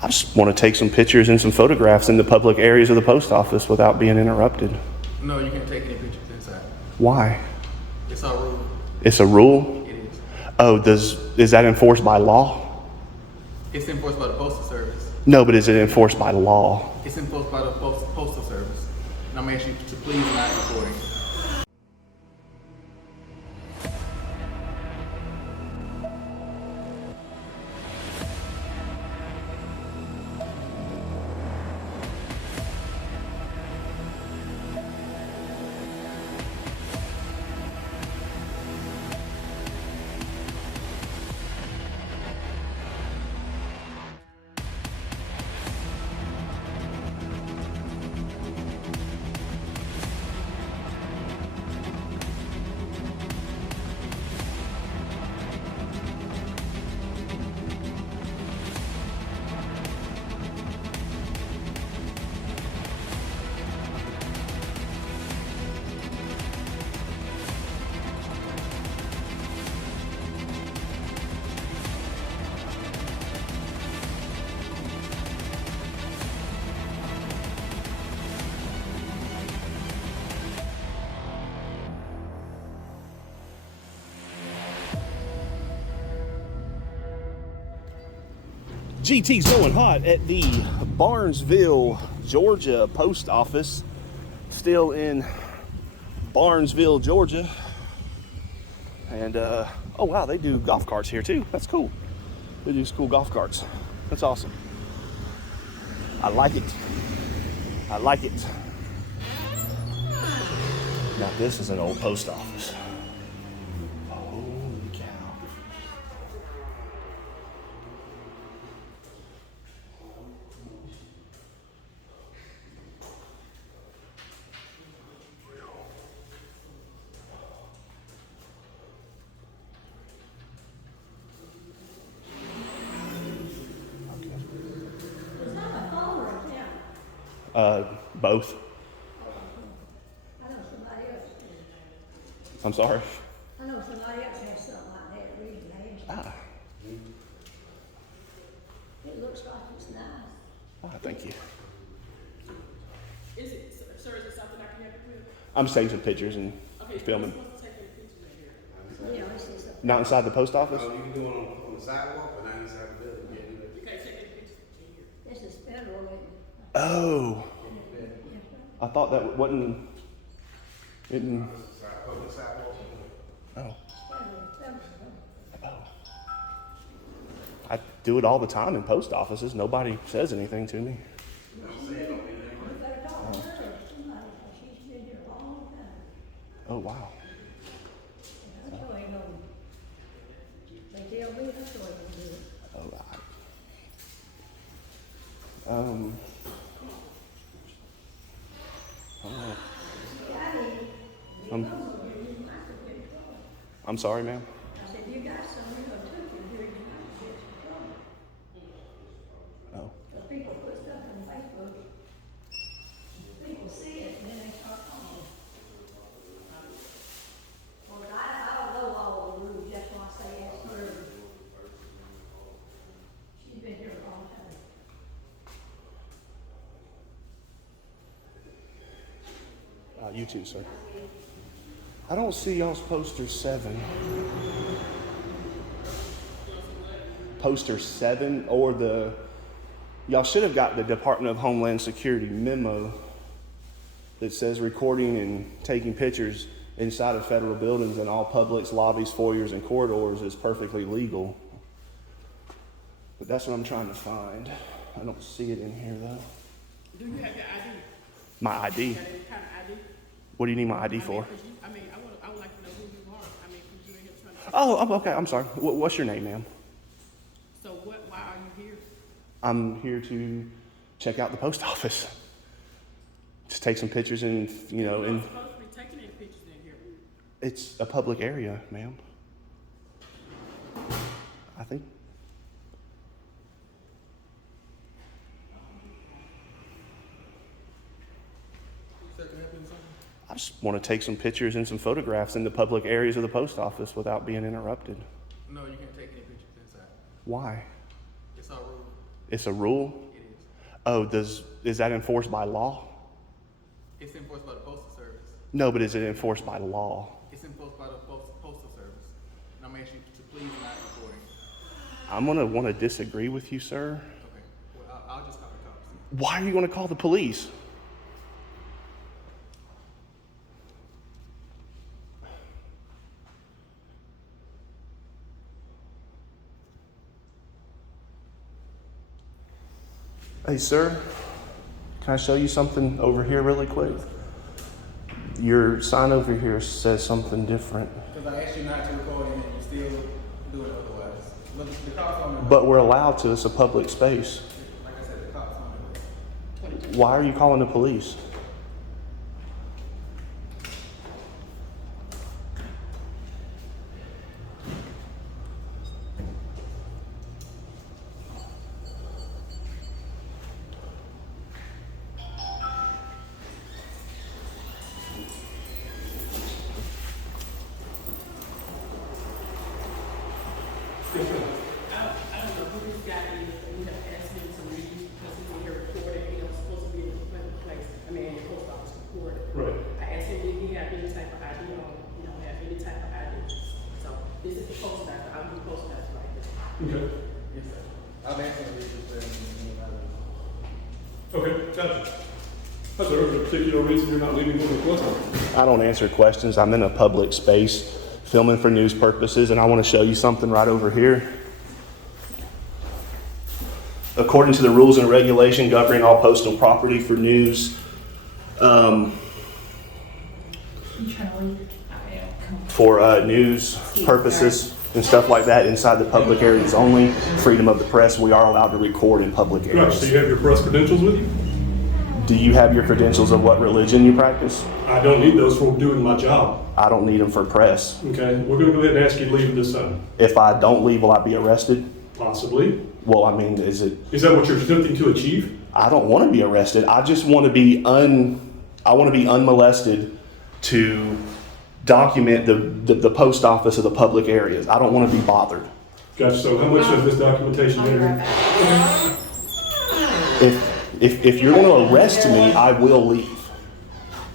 I just want to take some pictures and some photographs in the public areas of the post office without being interrupted. No, you can't take any pictures inside. Why? It's our rule. It's a rule? It is. Oh, is that enforced by law? It's enforced by the Postal Service. No, but is it enforced by law? It's enforced by the Postal Service. And I'm asking you to please not record it. GT's going hot at the Barnesville, Georgia post office. Still in Barnesville, Georgia. And, oh wow, they do golf carts here too. That's cool. They do cool golf carts. That's awesome. I like it. I like it. Now this is an old post office. Holy cow. Both. I know somebody else. I'm sorry. I know somebody else has something like that reading last. Ah, It looks like it's nice. thank you. Is it, sir, is it something I can help you with? I'm just taking some pictures and filming. You're supposed to take any pictures in here. Yeah, this is a, Not inside the post office? Oh, you can do it on the sidewalk, but not inside the building. You can't do that. You can't take any pictures in here. this is federal, isn't it? Oh, Yes, sir. I thought that wasn't. It, Public sidewalk. oh, Federal. I do it all the time in post offices. Nobody says anything to me. You better talk to her or somebody, 'cause she's been here a long time. Oh wow. That's why ain't no, they tell me that's why they do it. Oh, I'm sorry, ma'am. I said, you got some, you know, took you during the night, get some trouble. Oh, Because people put stuff on Facebook, people see it, and then they start calling. Well, I don't know all the rules, that's why I say ask her. She's been here a long time. you too, sir. I don't see y'all's poster 7. Poster 7 or y'all should have got the Department of Homeland Security memo that says recording and taking pictures inside of federal buildings and all publics, lobbies, foyers, and corridors is perfectly legal. But that's what I'm trying to find. I don't see it in here though. Do you have your ID? My ID? You got any kind of ID? What do you need my ID for? I would like to know who you are. I mean, because you're in here trying to. Oh, okay. I'm sorry. What's your name, ma'am? So why are you here? I'm here to check out the post office. Just take some pictures and, You're not supposed to be taking any pictures in here. it's a public area, ma'am. I think. I just want to take some pictures and some photographs in the public areas of the post office without being interrupted. No, you can't take any pictures inside. Why? It's our rule. It's a rule? It is. Oh, is that enforced by law? It's enforced by the Postal Service. No, but is it enforced by law? It's enforced by the Postal Service. And I'm asking you to please not recording. I'm gonna want to disagree with you, sir. Okay. Well, I'll just call the cops. Why are you gonna call the police? Hey, sir, can I show you something over here really quick? Your sign over here says something different. Because I asked you not to record it and you're still doing it otherwise. Look, the cops on the way. But we're allowed to, it's a public space. Like I said, the cops on the way. Why are you calling the police? I don't know who this guy is, and we have asked him to leave because he's in here recording, and I'm supposed to be in the place, in the post office recording. Right. I asked him, did he have any type of ID on, have any type of ID? So, this is the postmaster, I'm the postmaster right here. Okay. Yes, sir. I'm asking to read this. Okay, gotcha. Is there a particular reason you're not leaving on the question? I don't answer questions. I'm in a public space filming for news purposes, and I want to show you something right over here. According to the rules and regulation governing all postal property for news, for news purposes and stuff like that inside the public areas only, freedom of the press, we are allowed to record in public Gotcha. So areas. you have your press credentials with you? Do you have your credentials of what religion you practice? I don't need those for doing my job. I don't need them for press. Okay, we're gonna go ahead and ask you to leave at this time. If I don't leave, will I be arrested? Possibly. Well, I mean, is it? Is that what you're attempting to achieve? I don't want to be arrested. I just want to be unmolested to document the post office of the public areas. I don't want to be bothered. Gotcha. So how much does this documentation generate? If you're going to arrest me, I will leave.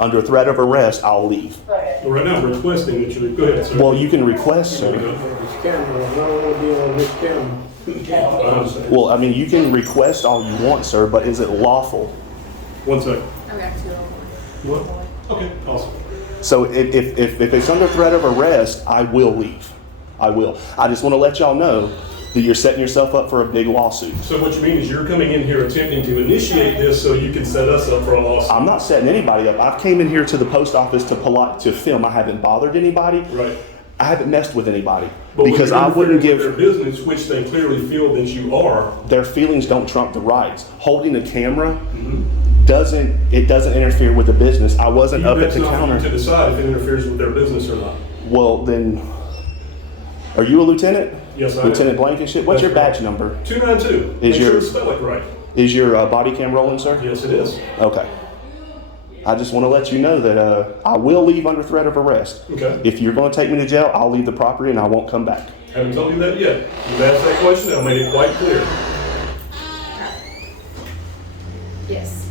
Under threat of arrest, I'll leave. Well, right now, I'm requesting that you, go ahead, sir. Well, you can request, There we sir. go. Camera, I don't want to be on this camera. I understand. Well, I mean, you can request all you want, sir, but is it lawful? 1 second. I got two. What? Okay, awesome. So if it's under threat of arrest, I will leave. I will. I just want to let y'all know that you're setting yourself up for a big lawsuit. So what you mean is you're coming in here attempting to initiate this so you can set us up for a lawsuit? I'm not setting anybody up. I came in here to the post office to film. I haven't bothered anybody. Right. I haven't messed with anybody But because when I you're wouldn't interfering with give their business, which they clearly feel that you are. their feelings don't trump the rights. Holding a camera doesn't interfere with the business. I wasn't up at That's the not for you counter. to decide if it interferes with their business or not. Well, then, are you a lieutenant? Yes, I am. Lieutenant Blankenship. What's your That's badge number? 292. Is Make your- sure to spell it right. Is your body cam rolling, sir? Yes, it is. Okay. I just want to let you know that I will leave under threat of arrest. Okay. If you're going to take me to jail, I'll leave the property and I won't come back. Haven't told you that yet. You've asked that question. I made it quite clear. Yes.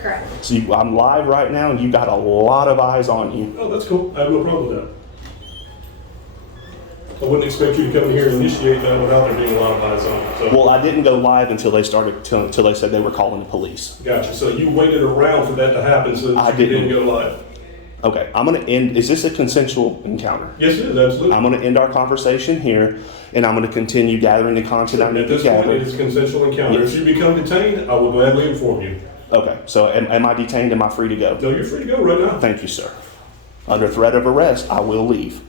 Correct. So I'm live right now and you got a lot of eyes on you. Oh, that's cool. I have no problem with that. I wouldn't expect you to come here and initiate that without there being a lot of eyes on it. So, Well, I didn't go live until they said they were calling the police. gotcha. So you waited around for that to happen so I that you didn't. didn't go live. Okay, I'm going to end. Is this a consensual encounter? Yes, it is. Absolutely. I'm going to end our conversation here and I'm going to continue gathering the content I At need to this point, gather. it is a consensual encounter. Yes. If you become detained, I will gladly inform you. Okay, so am I detained? Am I free to go? No, you're free to go right now. Thank you, sir. Under threat of arrest, I will leave.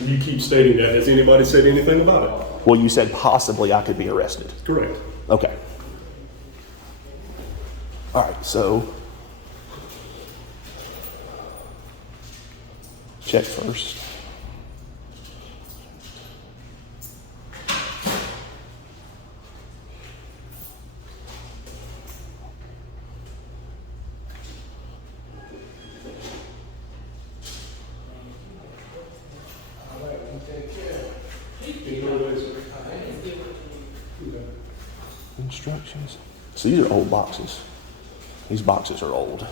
You keep stating that. Has anybody said anything about it? Well, you said possibly I could be arrested. Correct. Okay. All right, so check first. Keep Instructions. So these are old boxes. These boxes are old.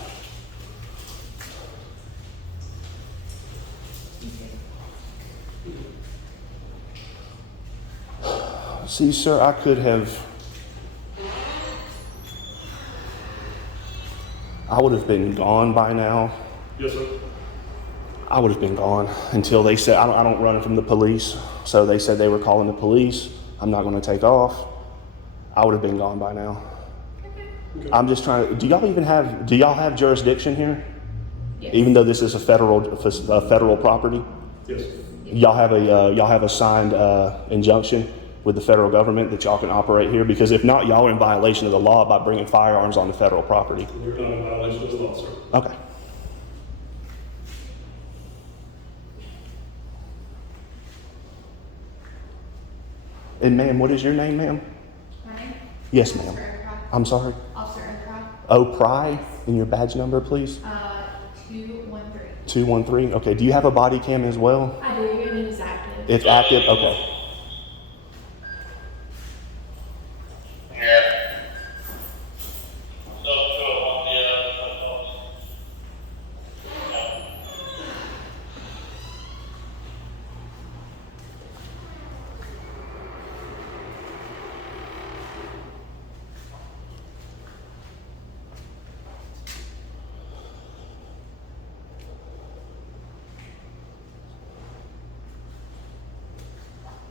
See, sir, I would have been gone by now. Yes, sir. I would have been gone until they said, I don't run from the police. So they said they were calling the police. I'm not going to take off. I would have been gone by now. Okay. I'm just trying to, do y'all have jurisdiction here? Yes. Even though this is a federal property? Yes. Y'all have a signed injunction with the federal government that y'all can operate here? Because if not, y'all are in violation of the law by bringing firearms on the federal property. We're not in violation of the law, sir. Okay. And ma'am, what is your name, ma'am? My name? Yes, ma'am. Officer Erica. I'm sorry. Officer Erica. Oh, Pry. And your badge number, please? 213. 213. Okay. Do you have a body cam as well? I do, and it is active. It's active? Okay.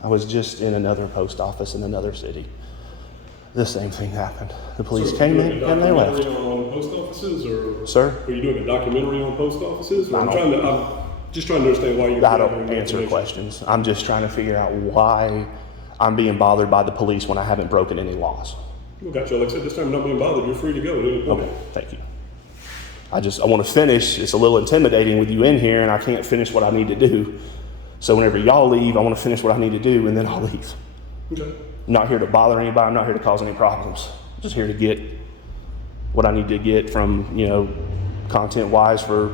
I was just in another post office in another city. The same thing happened. The police So came you're in doing a and they left. documentary on post offices, or Sir? are you doing a documentary on post offices? Or I I'm don't- just trying to understand why you're. I don't answer questions. I'm just trying to figure out why I'm being bothered by the police when I haven't broken any laws. Well, gotcha. Like I said, this time you're not being bothered. You're free to go at any point. Okay, thank you. I want to finish. It's a little intimidating with you in here, and I can't finish what I need to do. So whenever y'all leave, I want to finish what I need to do, and then I'll leave. Okay. I'm not here to bother anybody. I'm not here to cause any problems. I'm just here to get what I need to get from, content-wise for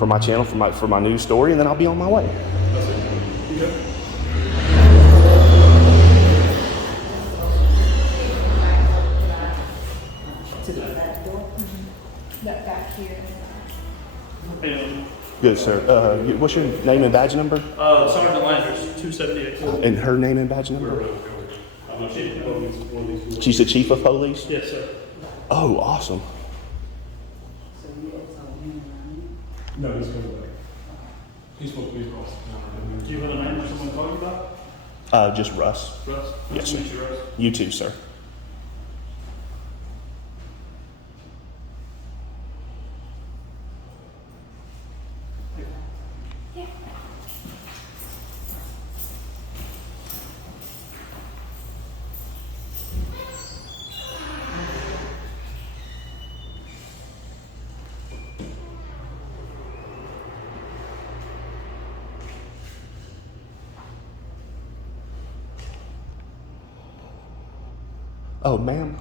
my channel, for my news story, and then I'll be on my way. That's it. Okay. To the back door. That back here. Good, sir. What's your name and badge number? Sergeant Landers, 278. And her name and badge number? I'm chief of police. One of these. She's the chief of police? Yes, sir. Oh, awesome. No, he's coming back. He's supposed to be across the counter. Do you have a name or someone calling you about? Just Russ. Russ? Yes, Nice to sir. meet you, Russ. You too, sir. Oh, ma'am.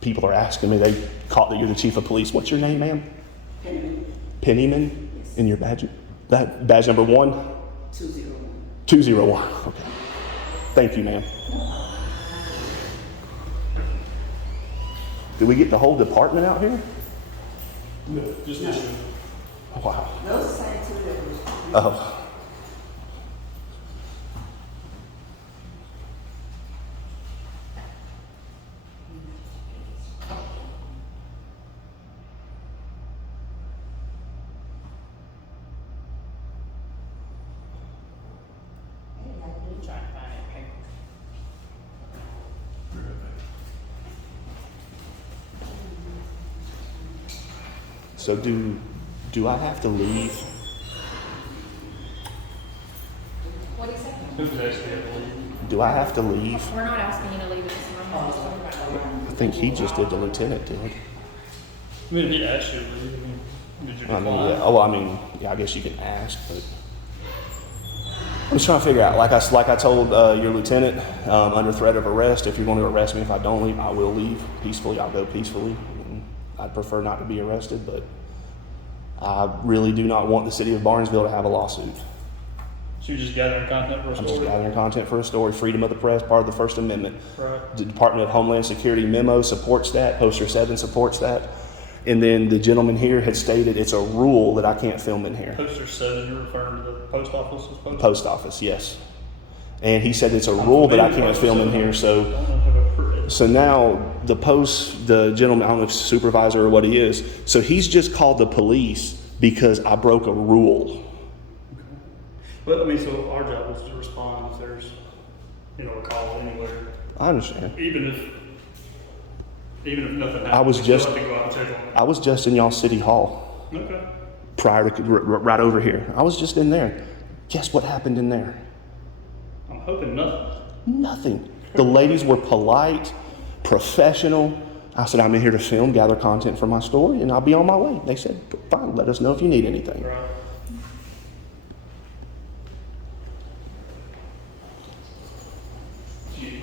People are asking me, they caught that you're the chief of police. What's your name, ma'am? Pennyman? And your badge? That badge number 1? 201. 201. Okay. Thank you, ma'am. Did we get the whole department out here? No, just this one. Oh, wow. Those are the same two that was. Oh. Trying to find that paper. So do I have to leave? What do you say? Who's actually at the lead? Do I have to leave? We're not asking you to leave at this moment. I think he just did, the lieutenant did. I mean, if he asked you to leave, did you I decline? mean, yeah. Oh, well, I mean, yeah, I guess you can ask, but I'm just trying to figure out. Like I told your lieutenant, under threat of arrest, if you're going to arrest me, if I don't leave, I will leave peacefully. I'll go peacefully. And I'd prefer not to be arrested, but I really do not want the city of Barnesville to have a lawsuit. So you're just gathering content for a I'm just story? gathering content for a story. Freedom of the press, part of the First Amendment. Right. The Department of Homeland Security memo supports that. Poster 7 supports that. And then the gentleman here had stated it's a rule that I can't film in here. Poster 7, you're referring to the post office's poster? Post office, yes. And he said it's a rule that I can't film in here. So now the gentleman, I don't know if it's supervisor or what he is, so he's just called the police because I broke a rule. But I mean, so our job is to respond if there's, a call anywhere. I understand. Even if nothing happens. I was we still just- have to go out and check on it. I was just in y'all city hall Okay. prior to, right over here. I was just in there. Guess what happened in there? I'm hoping nothing. Nothing. The ladies were polite, professional. I said, I'm in here to film, gather content for my story, and I'll be on my way. They said, fine, let us know if you need anything. Right.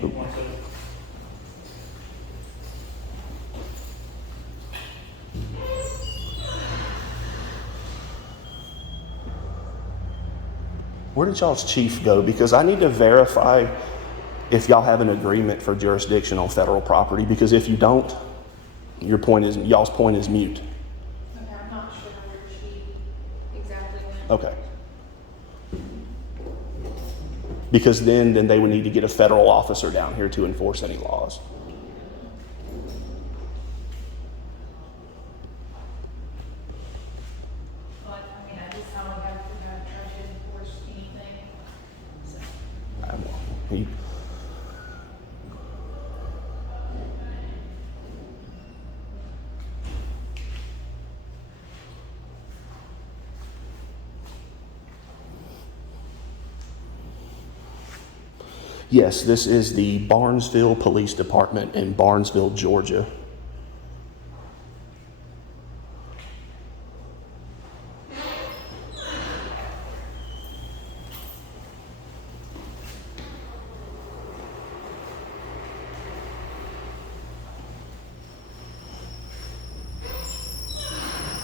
One second. Where did y'all's chief go? Because I need to verify if y'all have an agreement for jurisdiction on federal property, because if you don't, y'all's point is mute. Okay, I'm not sure where she exactly went. Okay. Because then they would need to get a federal officer down here to enforce any laws. But, I mean, at this time, we haven't tried to enforce anything, so. He- Yes, this is the Barnesville Police Department in Barnesville, Georgia.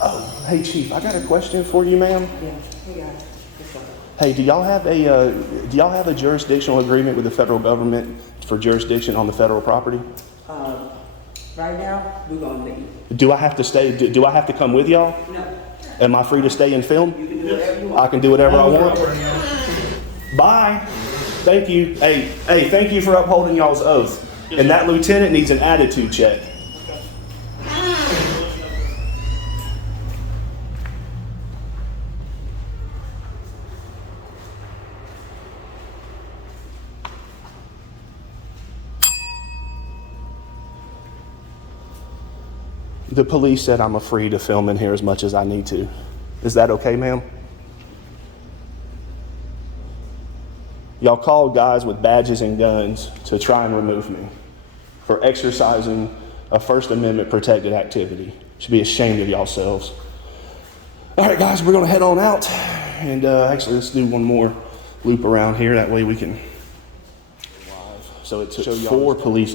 Oh, hey Chief, I got a question for you, ma'am. Yeah, we got it. This one. Hey, do y'all have a jurisdictional agreement with the federal government for jurisdiction on the federal property? Right now, we're gonna leave. Do I have to stay? Do I have to come with y'all? No, Am I free to stay and film? you can do whatever you want. I can do whatever I want. Bye. Thank you. Hey, thank you for upholding y'all's oath. And that lieutenant needs an attitude check. The police said I'm free to film in here as much as I need to. Is that okay, ma'am? Y'all called guys with badges and guns to try and remove me for exercising a First Amendment protected activity. Should be ashamed of yourselves. All right, guys, we're gonna head on out. And actually, let's do one more loop around here. That way we can. So it took four police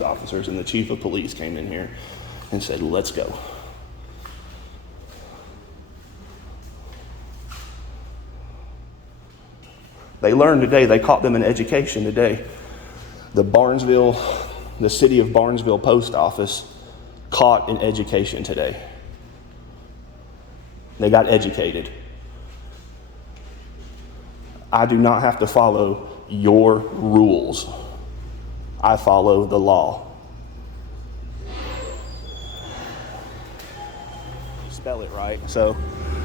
officers and the chief of police came in here and said, let's go. They learned today, they caught them in education today. The city of Barnesville Post Office caught in education today. They got educated. I do not have to follow your rules. I follow the law. Spell it right. So,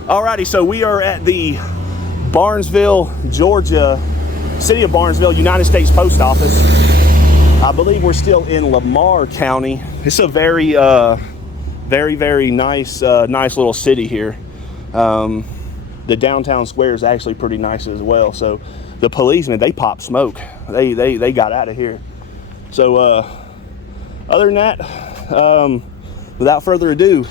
alrighty, so we are at the Barnesville, Georgia, city of Barnesville, United States Post Office. I believe we're still in Lamar County. It's a very, very nice little city here. The downtown square is actually pretty nice as well. So the policemen, they pop smoke. They got out of here. So other than that, without further ado,